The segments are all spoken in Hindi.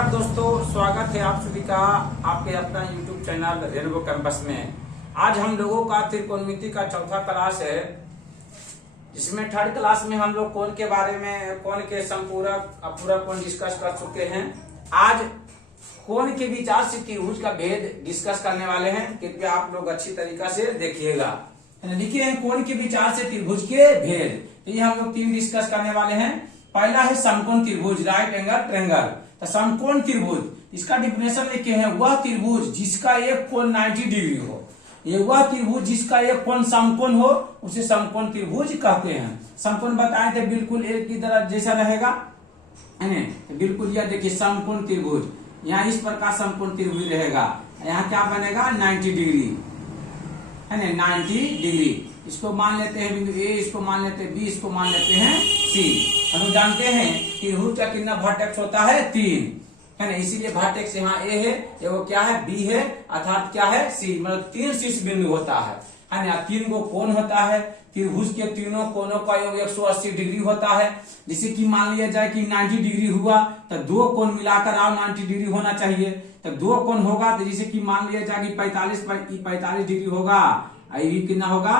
नमस्कार दोस्तों, स्वागत है आप सभी का आपके अपना YouTube चैनल रेनबो कैंपस में। आज हम लोगों का त्रिकोणमिति का चौथा क्लास है, जिसमें थर्ड क्लास में हम लोग कोण के बारे में, कोण के संपूरक अपूरक कोण डिस्कस कर चुके हैं। आज कोण के विचार से त्रिभुज का भेद डिस्कस करने वाले हैं। कृपया आप लोग अच्छी तरीका से देखिएगा। लिखे हैं कोण के विचार से त्रिभुज के भेद। तो ये हम लोग तीन डिस्कस करने वाले हैं। पहला है समकोण त्रिभुज, राइट एंगल ट्रायंगल। तो समकोण त्रिभुज, इसका डिफिनेशन लिखे हैं, वह त्रिभुज जिसका एक कोण 90 डिग्री हो। ये वह त्रिभुज जिसका एक कोण समकोण हो, उसे समकोण त्रिभुज कहते हैं। समकोण बताए थे बिल्कुल एक की तरह जैसा रहेगा, है तो बिल्कुल यह देखिए समकोण त्रिभुज, यहाँ इस प्रकार समकोण त्रिभुज रहेगा। यहाँ क्या बनेगा 90 डिग्री, है ना 90 डिग्री। इसको मान लेते हैं बिंदु ए, इसको मान लेते हैं बी, इसको मान लेते हैं सी। हम लोग जानते हैं त्रिभुज का कितना वर्टेक्स होता है 3, है ना। इसीलिए वर्टेक्स यहाँ ए है, ये वो क्या है बी है, अर्थात क्या है सी, मतलब 3 शीर्ष बिंदु होता है ना। 3 को कोण होता है। त्रिभुज के तीनों कोणों का योग 180 डिग्री होता है। जैसे कि मान लिया जाए कि 90 डिग्री हुआ तो 2 कोण मिलाकर और 90 डिग्री होना चाहिए। तब 2 कोण होगा तो जैसे कि मान लिया जाए कि 45 डिग्री होगा, ये कितना होगा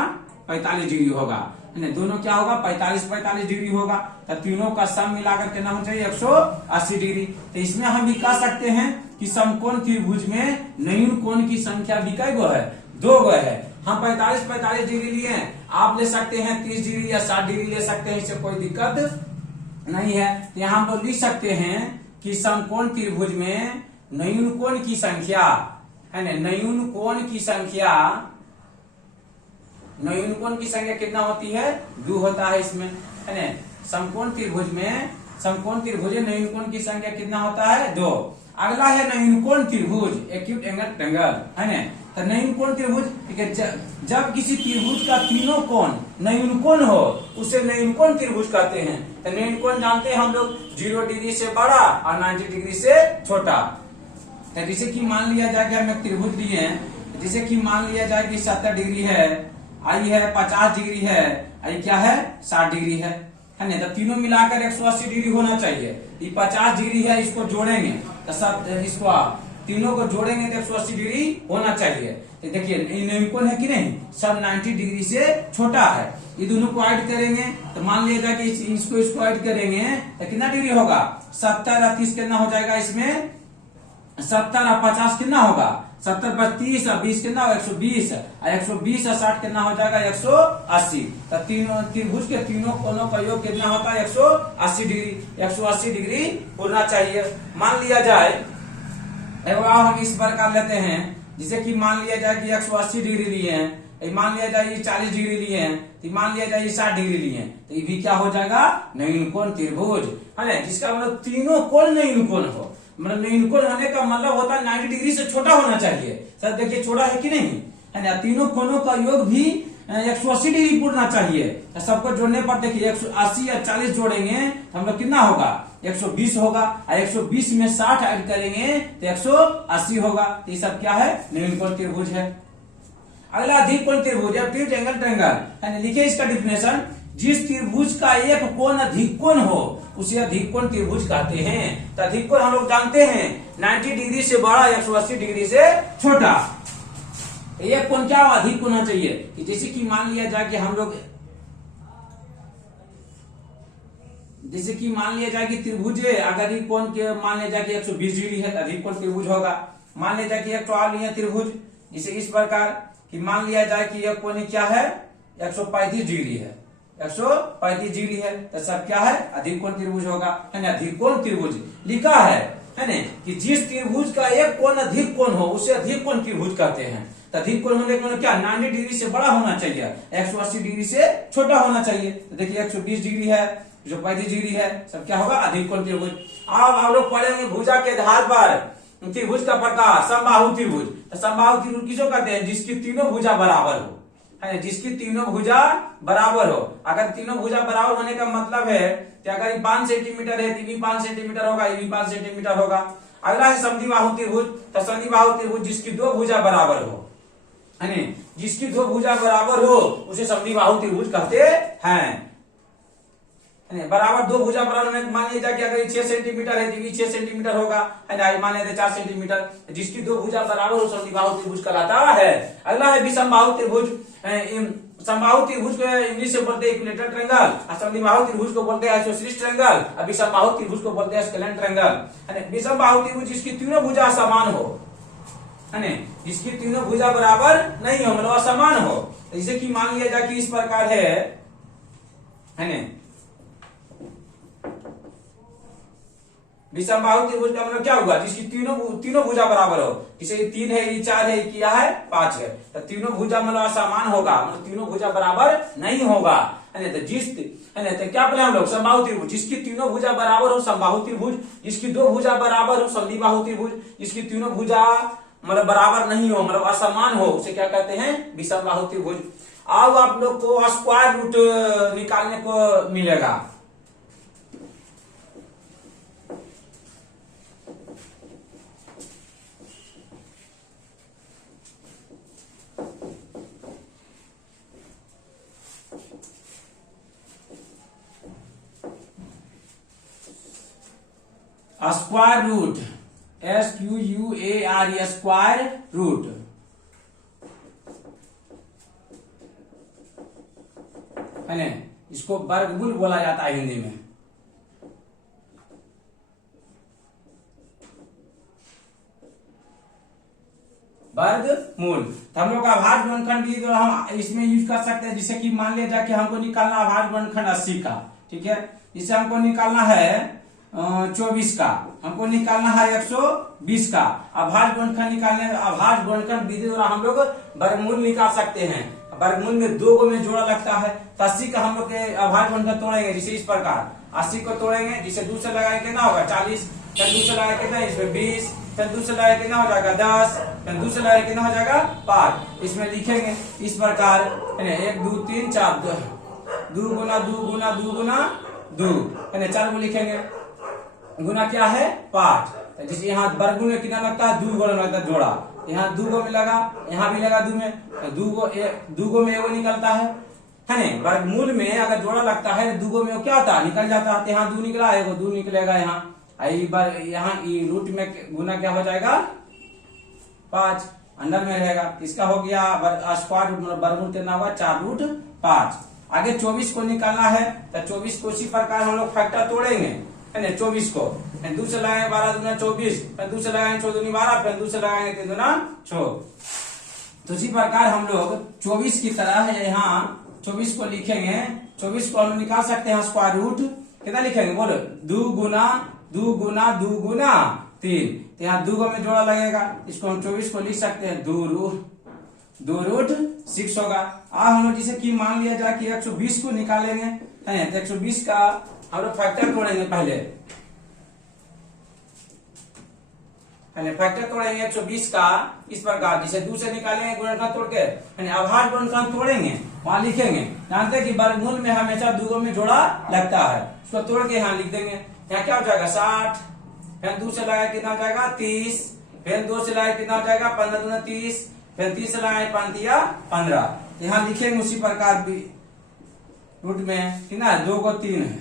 45 डिग्री होगा, है ना। दोनों क्या होगा 45 डिग्री होगा। तो तीनों का सम मिलाकर कितना होना चाहिए 180 डिग्री। तो इसमें हम भी कह सकते हैं कि समकोण त्रिभुज में न्यून कोण की संख्या भी कई गो है, 2 गो है। हम 45 डिग्री लिए, आप ले सकते हैं 30 डिग्री या 60 डिग्री ले सकते हैं, इससे कोई दिक्कत नहीं है। तो यहाँ हम लोग लिख सकते हैं कि समकोण त्रिभुज में न्यून कोण की संख्या, है ना, न्यून कोण की संख्या, न्यून कोण की संख्या कितना होती है 2 होता है इसमें, है ना। समकोण त्रिभुज में, समकोण त्रिभुज में न्यून कोण की संख्या कितना होता है 2। अगला है न्यून कोण त्रिभुज, एक्यूट एंगल ट्रायंगल, है ना। तो न्यून कोण त्रिभुज, ठीक है, जब किसी त्रिभुज का तीनों कोण न्यून कोण हो, उसे न्यून कोण त्रिभुज कहते हैं। तो न्यून कोण जानते हैं हम लोग 0 डिग्री से बड़ा और 90 डिग्री से छोटा। तो जैसे कि मान लिया जाए कि हम एक त्रिभुज लिए हैं, जैसे कि मान लिया जाए कि 70 डिग्री है, आई है 50 डिग्री है, आई क्या है 60 डिग्री है ना। तो तीनों मिलाकर 180 डिग्री होना चाहिए। ये 50 डिग्री है, इसको जोड़ेंगे तो सब, इसको तीनों को जोड़ेंगे तो 180 डिग्री होना चाहिए। तो देखिए न्यून कोण है कि नहीं, सब 90 डिग्री से छोटा है। ये दोनों को ऐड करेंगे तो मान लिया जाए कि इसको ऐड करेंगे तो कितना डिग्री होगा 70 और 30 कितना हो जाएगा इसमें, 70 और 50 कितना होगा 70 पर 30 और 20 कितना होगा 120, और 120 और 60 कितना हो जाएगा 180। तो तीनों त्रिभुज के तीनों कोणों का योग कितना होता है 180 डिग्री। 180 डिग्री होना चाहिए। मान लिया जाए, हम इस प्रकार लेते हैं, जिसे कि मान लिया जाए कि 180 डिग्री लिए हैं, मान लिया जाए 40 डिग्री लिए हैं, तो मान लिया जाए 60 डिग्री लिए हैं, तो ये भी क्या हो जाएगा न्यून कोण त्रिभुज, है ना। जिसका मतलब तीनों कोण न्यून कोण हो, मतलब न्यून कोण होने का मतलब होता है 90 डिग्री से छोटा होना चाहिए। सर देखिए छोटा है कि नहीं, है ना। तीनों कोणों का योग भी 180 डिग्री पूरना चाहिए। तो सबको जोड़ने पर देखिए 180 या 40 जोड़ेंगे तो हम लोग कितना होगा 120 होगा, और 120 में 60 ऐड करेंगे तो 180 होगा। तो ये सब क्या है न्यून कोण त्रिभुज है। अगला अधिक कोण त्रिभुज, एक्यूट एंगल ट्रायंगल, है ना। लिखिए इसका डिफिनेशन, जिस त्रिभुज का एक कोण अधिक कोण हो उसे अधिक कोण त्रिभुज कहते हैं। तो अधिक कोण हम लोग जानते हैं 90 डिग्री से बड़ा, 180 डिग्री से छोटा। एक कोण क्या अधिक कोण होना चाहिए, कि जैसे कि मान लिया जाए कि हम लोग, जैसे कि मान लिया जाए कि त्रिभुज है, अगर ये कोण के मान लिया जाए कि 120 डिग्री है तो अधिक कोण त्रिभुज होगा। मान लिया जाए कि एक और लिए त्रिभुज, जिसे इस प्रकार कि मान लिया जाए कि यह कोण क्या है 135 डिग्री है, 135 डिग्री है, तो सब क्या है अधिक कोण त्रिभुज होगा, है ना। अधिक कोण त्रिभुज लिखा है ना, कि जिस त्रिभुज का एक कोण अधिक कोण हो उसे अधिक कोण त्रिभुज कहते हैं। तो अधिक कोण होने का मतलब क्या 90 डिग्री से बड़ा होना चाहिए, 180 डिग्री से छोटा होना चाहिए। तो देखिए 120 डिग्री है, 135 डिग्री है, सब क्या होगा अधिक कोण त्रिभुज। अब आप लोग पढ़ेंगे भुजा के आधार पर त्रिभुज का प्रकार, समबाहु त्रिभुज। तो समबाहु त्रिभुज किसको कहते हैं, जिसकी तीनों भुजा बराबर हो, है ना, जिसकी तीनों भुजा बराबर हो। अगर तीनों भुजा बराबर होने का मतलब है कि अगर 5 सेंटीमीटर है तो भी 5 सेंटीमीटर होगा, ये भी 5 सेंटीमीटर होगा। अगला है समद्विबाहु त्रिभुज। तो समद्विबाहु त्रिभुज जिसकी 2 भुजा बराबर हो, है ना, जिसकी 2 भुजा बराबर हो उसे समद्विबाहु त्रिभुज कहते हैं। है ना, बराबर दो भुजा बराबर में मान लीजिए कि अगर ये 6 सेंटीमीटर है तो ये 6 सेंटीमीटर होगा, है ना, मान लेते 4 सेंटीमीटर, जिसकी दो भुजा बराबर हो समबाहु त्रिभुज कहलाता है। अगला है विषमबाहु त्रिभुज। समबाहु त्रिभुज को इंग्लिश से बोलते हैं इक्विलेटरल ट्रायंगल, और समद्विबाहु त्रिभुज को बोलते हैं आइसोसेलेस ट्रायंगल, और विषमबाहु त्रिभुज को बोलते हैं स्केलेन ट्रायंगल, है ना। विषमबाहु त्रिभुज जिसकी तीनों भुजा समान हो, है ना, जिसकी तीनों भुजा बराबर नहीं हो, मतलब असमान हो, जैसे कि मान लिया जाए कि इस प्रकार है ना, विषमबाहु त्रिभुज का मतलब क्या हुआ, जिसकी तीनों भुजा बराबर हो, जैसे ये 3 है, ये 4 है, क्या है 5 है, तो तीनों भुजा मतलब असमान होगा, मतलब तीनों भुजा बराबर नहीं होगा, है ना। तो है ना, तो क्या बोले हम लोग, समबाहु त्रिभुज जिसकी तीनों भुजा बराबर हो समबाहु त्रिभुज, जिसकी दो भुजा बराबर हो समद्विबाहु त्रिभुज, जिसकी तीनों भुजा मतलब बराबर नहीं हो, मतलब असमान हो, उसे क्या कहते हैं, विषमबाहु त्रिभुज। अब आप लोग को स्क्वायर रूट निकालने को मिलेगा। Square root, SQUARE, square root, है ना, इसको वर्गमूल बोला जाता है हिंदी में। वर्गमूल, तो हम लोग का आभाज्य गुणनखंड भी तो हम इसमें यूज कर सकते हैं, जिसे कि मान लिया जाए कि हमको निकालना आभाज्य गुणनखंड 80 का, ठीक है, जिसे हमको निकालना है 24 का, हमको निकालना है 120 का। आभाज्य गुणनखंड निकालने, आभाज्य गुणनखंड विधि द्वारा हम लोग वर्गमूल निकाल सकते हैं। वर्गमूल में दो को में जोड़ा लगता है, तो 80 का हम लोग के आभाज्य गुणनखंड तोड़ेंगे, जिसे इस प्रकार 80 को तोड़ेंगे, जिसे 2 से लगाए कितना होगा 40, फिर 2 से लगाए कितना इसमें 20, फिर 2 से लगाए कितना हो जाएगा 10, फिर 2 से लगाए कितना हो जाएगा 5। इसमें लिखेंगे इस प्रकार, 1 2 3 4, 2 गुना 2 गुना 2 गुना 2, है ना, 4 को लिखेंगे, गुना क्या है 5, जिसे यहाँ वर्गमूल में कितना लगता है 2 गुना लगता है जोड़ा, यहाँ 2 गो में लगा, यहाँ भी लगा 2 में, 2 गो में 1 निकलता है ना। वर्गमूल में अगर जोड़ा लगता है 2 गो में क्या होता है निकल जाता है, यहाँ 2 निकला, 2 निकलेगा, यहाँ रूट में गुना क्या हो जाएगा 5 अंदर में रहेगा, इसका हो गया स्क्वायर रूट, मतलब वर्गमूल कितना हुआ 4 रूट 5। आगे 24 को निकालना है, तो 24 को इसी प्रकार हम लोग फैक्टर तोड़ेंगे, है ना, 24 को 2 से लगाएंगे 12 दूना 24, फिर 2 से लगाएंगे 14 दूनी 12, फिर 2 से लगाएंगे 3 दूना 6। तो इसी प्रकार हम लोग 24 की तरह यहाँ 24 को लिखेंगे, 24 को हम निकाल सकते हैं स्क्वायर रूट, कितना लिखेंगे बोलो 2 गुना 2 गुना 2 गुना 3, तो यहाँ 2 में जोड़ा लगेगा, इसको हम 24 को लिख सकते हैं 2 रूट 6 होगा। अब हम लोग जैसे कि मान लिया जाए कि 120 को निकालेंगे, है ना, तो 120 का हम लोग फैक्टर तोड़ेंगे पहले, फैक्टर तोड़ेंगे 120 का इस प्रकार, जिसे 2 से निकालेंगे गुणनखंड तोड़ के, आभाज्य गुणनखंड तोड़ेंगे, वहां लिखेंगे, जानते हैं कि वर्गमूल में हमेशा 2 में जोड़ा लगता है, उसको तोड़ के यहाँ लिख देंगे, यहाँ क्या हो जाएगा 60, फिर 2 से लगाए कितना हो जाएगा 30, फिर 2 से लगाए कितना हो जाएगा 15 दूना 30, फिर 30 से लगाए 5 दिया 15, यहाँ लिखेंगे उसी प्रकार भी रूट में कितना 2 को 3 है,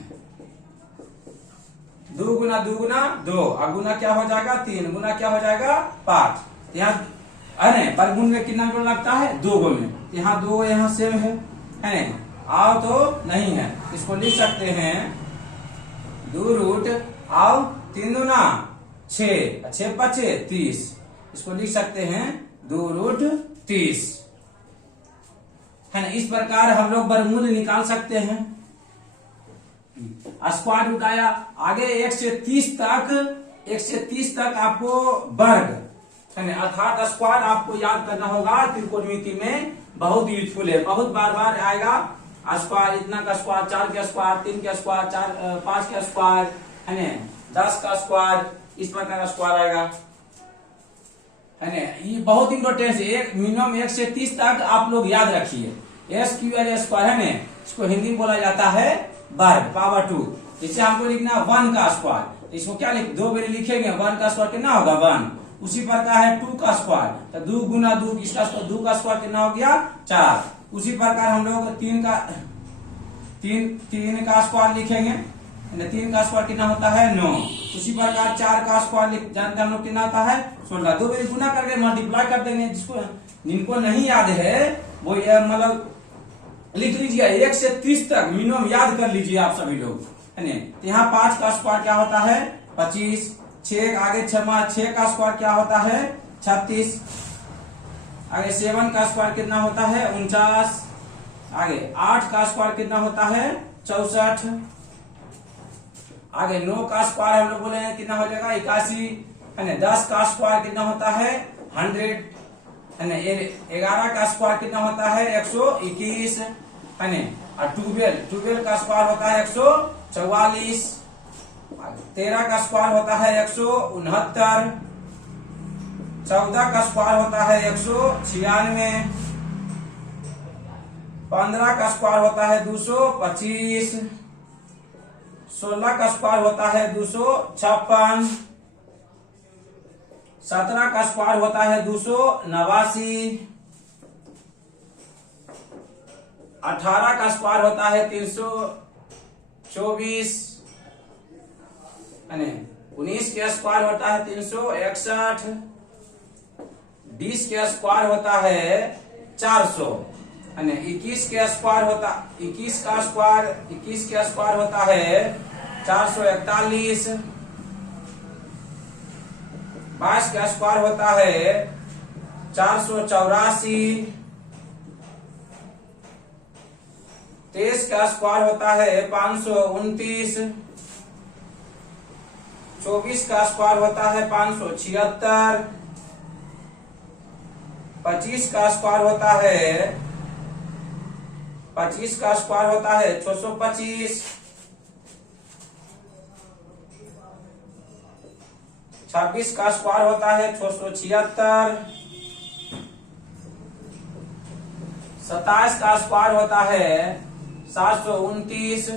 2 गुना 2 गुना 2, और गुना क्या हो जाएगा 3, गुना क्या हो जाएगा 5। यहाँ अरे वर्गमूल में कितना जोड़ लगता है 2 गो में, यहाँ 2 यहाँ सेम है ना, आओ तो नहीं है, इसको लिख सकते हैं 2 रूट आओ 3 दूना 6, 6 5 30, इसको लिख सकते हैं 2 रूट 30, है ना। इस प्रकार हम लोग वर्गमूल निकाल सकते हैं। स्क्वायर रूट आया, आगे 1 से 30 तक आपको वर्ग, है ना, अर्थात स्क्वायर आपको याद करना होगा, त्रिकोणमिति में बहुत यूजफुल है, बहुत बार बार आएगा स्क्वायर, इतना का स्क्वायर, 4 का स्क्वायर, 3 का स्क्वायर, 5 का स्क्वायर, है ना, 10 का स्क्वायर, इस प्रकार का स्क्वायर आएगा, है ना। ये बहुत इंपॉर्टेंट है, मिनिमम 1 से 30 तक आप लोग याद रखिए। SQL स्क्वायर, है ना, इसको हिंदी में बोला जाता है वर्ग पावर 2, जिसे हमको लिखना 1 का स्क्वायर, इसको क्या लिख 2 बार लिखेंगे, 1 का स्क्वायर कितना होगा 1, उसी प्रकार है 2 का स्क्वायर, तो 2 गुना 2 किसका स्क्वायर, 2 का स्क्वायर कितना हो गया 4, उसी प्रकार हम लोग तीन का स्क्वायर लिखेंगे, 3 का स्क्वायर कितना होता है 9। उसी प्रकार 4 का स्क्वायर जानते हैं हम लोग कितना होता है 16। 2 बार गुना करके मल्टीप्लाई कर देंगे। जिनको नहीं याद है वो ये मतलब लिख लीजिए 1 से 30 तक मिनिमम याद कर लीजिए आप सभी लोग, है ना। तो यहाँ 5 का स्क्वायर क्या होता है 25। 6 आगे 6 का स्क्वायर क्या होता है 36। आगे 7 का स्क्वायर कितना होता है 49। आगे 8 का स्क्वायर कितना होता है 64। आगे 9 का स्क्वायर हम लोग बोले कितना हो जाएगा 81, है ना। 10 का स्क्वायर कितना होता है 100, है ना। 11 का स्क्वायर कितना होता है 121, है ना। और 12 का स्क्वायर होता है 144। 13 का स्क्वायर होता है 169। 14 का स्क्वायर होता है 196। 15 का स्क्वायर होता है 225। 16 का स्क्वायर होता है 256। 17 का स्क्वायर होता है 289। 18 का स्क्वायर होता है 324, है ना। 19 के स्क्वायर होता है 361। 20 के स्क्वायर होता है 400, है ना। 21 के स्क्वायर होता 21 का स्क्वायर होता है 441। 22 का स्क्वायर होता है 484। 23 का स्क्वायर होता है 529। 24 का स्क्वायर होता है 576। 25 का स्क्वायर होता है 625। 26 का स्क्वायर होता है 676। 27 का स्क्वायर होता है 729।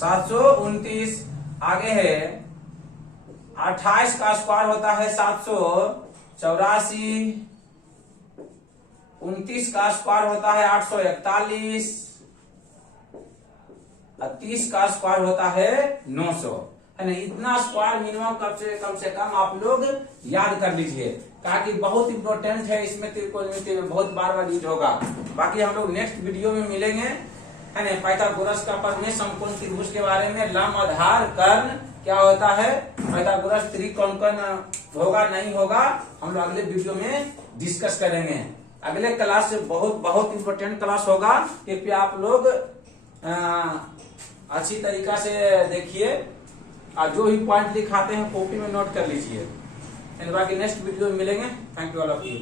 729 आगे है। 28 का स्क्वायर होता है 784। 29 का स्क्वायर होता है 841। 30 का स्क्वायर होता है 900, है ना। इतना स्क्वायर मिनिमम कम से कम आप लोग याद कर लीजिए, ताकि बहुत इंपॉर्टेंट है। इसमें त्रिकोणमिति में बहुत बार यूज होगा। बाकी हम लोग नेक्स्ट वीडियो में मिलेंगे, है ना। पाइथागोरस का प्रमेय, समकोण त्रिभुज के बारे में, लंब आधार कर्ण क्या होता है, पाइथागोरस त्रिकोण होगा नहीं होगा, हम लोग अगले वीडियो में डिस्कस करेंगे। अगले क्लास से बहुत इंपॉर्टेंट क्लास होगा। कृपया आप लोग अच्छी तरीका से देखिए और जो भी पॉइंट दिखाते हैं कॉपी में नोट कर लीजिए। बाकी नेक्स्ट वीडियो में मिलेंगे। Thank you all of you.